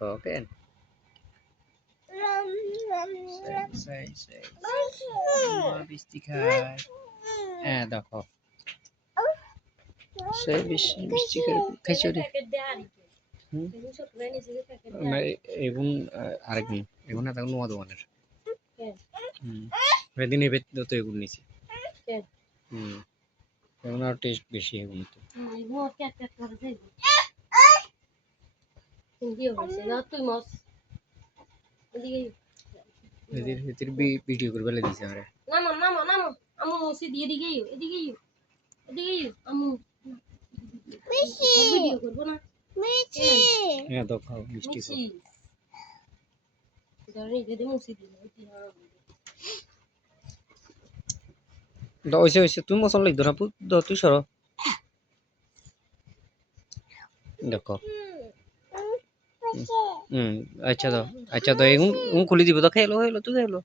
Koken. Say. Misti khai. Dekho. Say misti খাইছো রে। না এগুন আরেকগুন এগুন না তখন নোয়া দোকানের সেদিন এবার তো এগুন নিছি এগুন আর টেস্ট বেশি এগুন তো এদের ভিডিও করে বেলে দিছে আরে নামো আমু সিদি এদিকে আমু ভিডিও করব না মিষ্টি হ্যাঁ তো খাও মিষ্টি খাও ওইসে তুমি মশলা লিখ ধরা তুই সর দেখো আচ্ছা তো এগুন খুলি দিব তো খেলো তুই খেলো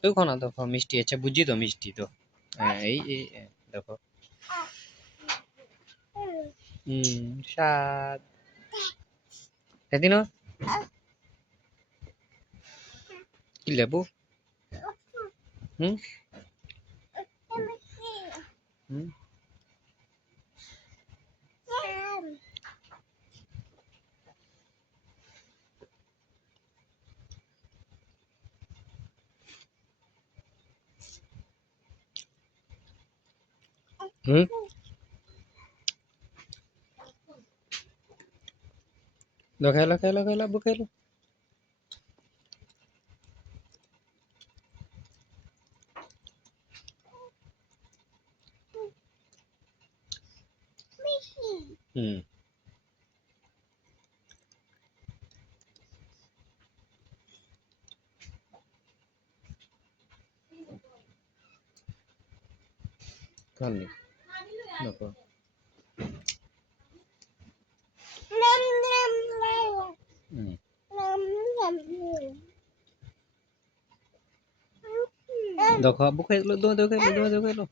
তুই খানা দেখো মিষ্টি আচ্ছা বুঝি তো মিষ্টি তো হ্যাঁ এই দেখো স্বাদ এদিন কি লেবু হুম খেলো বুকেলো খালি দেখো দেখো আব্বু খাইলো দো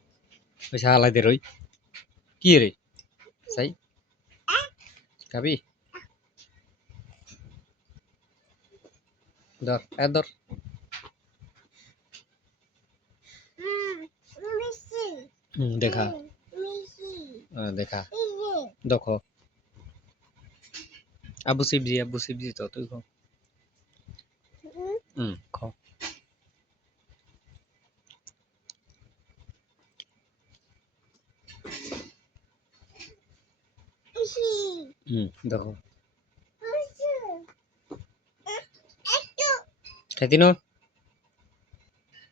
পয়সা হালাই দে রই কি রে সাই খাবি ধর দেখা দেখা দেখো আবু শিবজি তো তুই খাও খাও দেখো খাইতি না